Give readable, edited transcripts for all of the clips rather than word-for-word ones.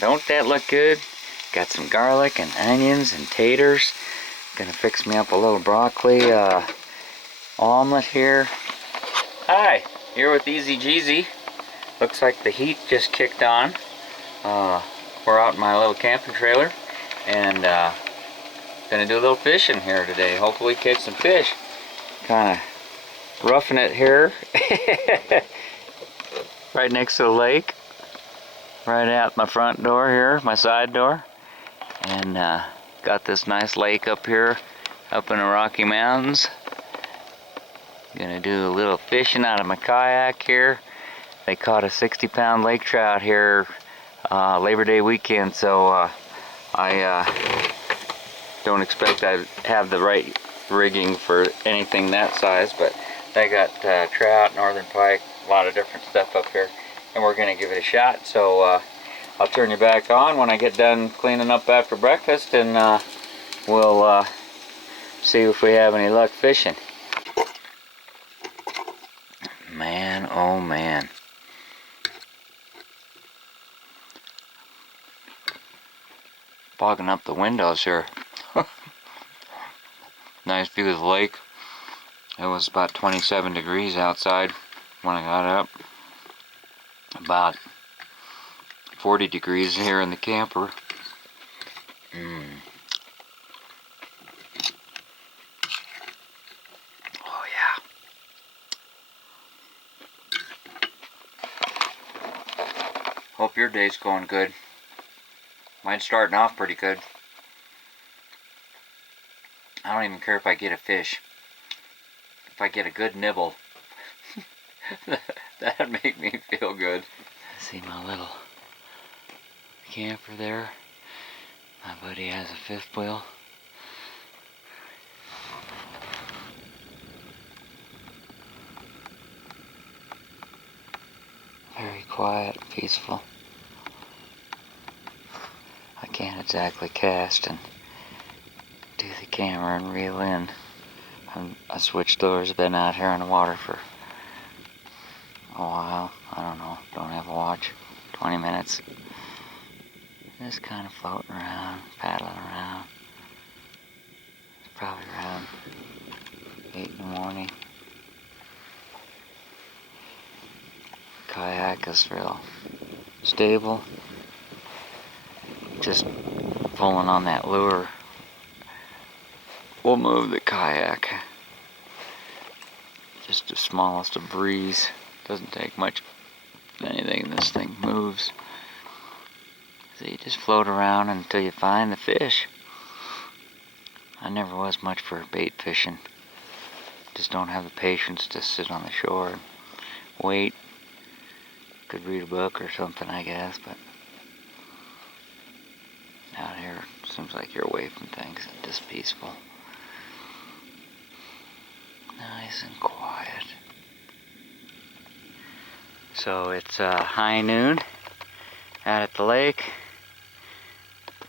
Don't that look good? Got some garlic and onions and taters. Gonna fix me up a little broccoli omelet here. Hi, here with TheEZGZ. Looks like the heat just kicked on. We're out in my little camping trailer and gonna do a little fishing here today. Hopefully catch some fish. Kind of roughing it here. Right next to the lake. Right out my front door here, my side door. And got this nice lake up here, up in the Rocky Mountains. Gonna do a little fishing out of my kayak here. They caught a 60-pound lake trout here Labor Day weekend, so I don't expect I have the right rigging for anything that size, but they got trout, northern pike, a lot of different stuff up here, and we're gonna give it a shot. So I'll turn you back on when I get done cleaning up after breakfast, and we'll see if we have any luck fishing. Man, oh man. Fogging up the windows here. Nice view of the lake. It was about 27 degrees outside when I got up. About 40 degrees here in the camper. Oh yeah. Hope your day's going good. Mine's starting off pretty good. I don't even care if I get a fish. If I get a good nibble, that'd make me feel good. See my little camper there. My buddy has a fifth wheel. Very quiet, peaceful. I can't exactly cast and do the camera and reel in. I switched lures, been out here on the water for a while. I don't know, don't have a watch. 20 minutes. Just kind of floating around, paddling around. It's probably around 8 in the morning. Kayak is real stable. Just pulling on that lure will move the kayak. Just the smallest of breeze. Doesn't take much anything. This thing moves. So you just float around until you find the fish. I never was much for bait fishing. Just don't have the patience to sit on the shore and wait. Could read a book or something, I guess, but out here it seems like you're away from things and just peaceful. Nice and quiet. So it's high noon out at the lake.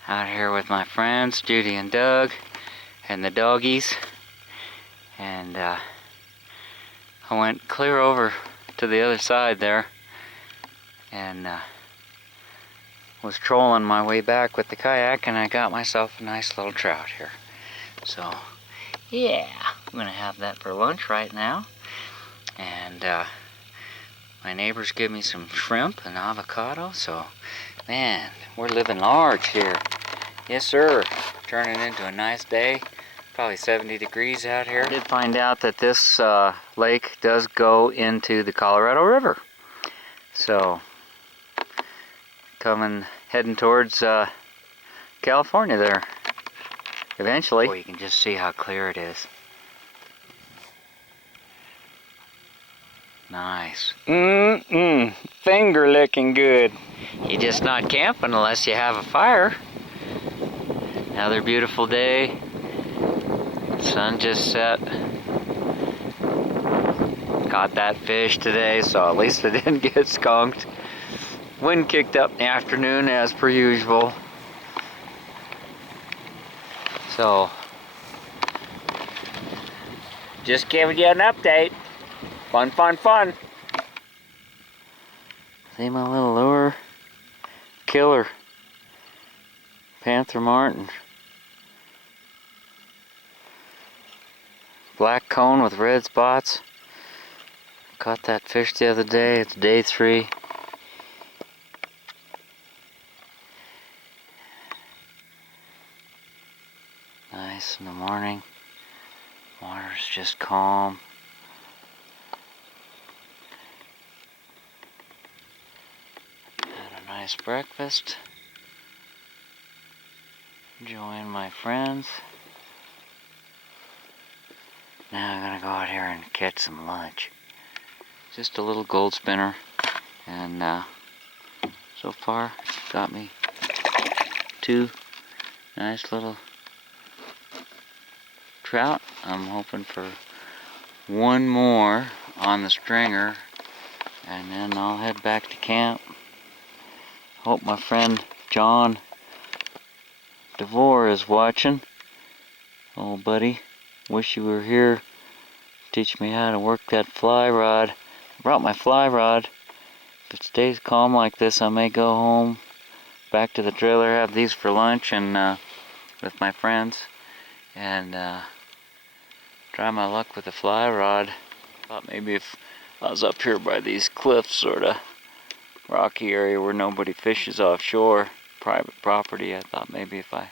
Out here with my friends, Judy and Doug, and the doggies. And I went clear over to the other side there and was trolling my way back with the kayak, and I got myself a nice little trout here. So yeah, I'm gonna have that for lunch right now. And my neighbors give me some shrimp and avocado, so man, we're living large here. Yes sir, turning into a nice day. Probably 70 degrees out here. I did find out that this lake does go into the Colorado River. So heading towards California there eventually. Boy, you can just see how clear it is. Nice. Finger licking good. You're just not camping unless you have a fire. Another beautiful day. Sun just set. Caught that fish today, so at least it didn't get skunked. Wind kicked up in the afternoon as per usual. So, just giving you an update. Fun, fun, fun. See my little lure? Killer. Panther martin. Black cone with red spots. Caught that fish the other day. It's day 3. Nice in the morning. Water's just calm. Had a nice breakfast. Enjoying my friends. Now I'm gonna go out here and catch some lunch. Just a little gold spinner, and so far got me 2 nice little trout. I'm hoping for 1 more on the stringer, and then I'll head back to camp. Hope my friend John DeVore is watching. Oh buddy, wish you were here. Teach me how to work that fly rod. I brought my fly rod. If it stays calm like this, I may go home, back to the trailer, have these for lunch and with my friends, and try my luck with the fly rod. Thought maybe if I was up here by these cliffs, sort of rocky area where nobody fishes offshore, private property, I thought maybe if I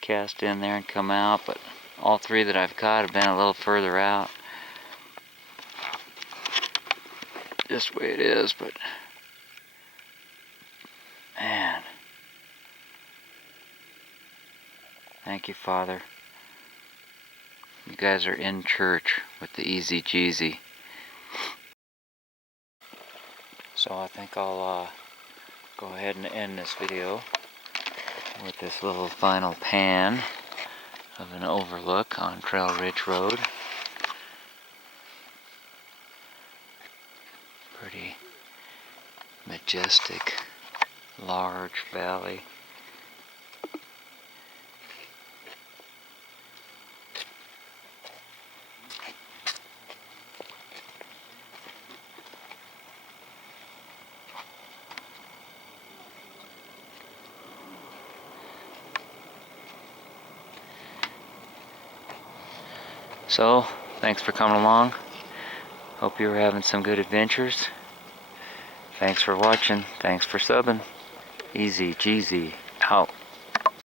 cast in there and come out, but all 3 that I've caught have been a little further out. This way it is, but man, thank you, Father. You guys are in church with the TheEZGZ. So I think I'll go ahead and end this video with this little final pan of an overlook on Trail Ridge Road. Pretty majestic, large valley. So, thanks for coming along. Hope you were having some good adventures. Thanks for watching. Thanks for subbing. TheEZGZ out.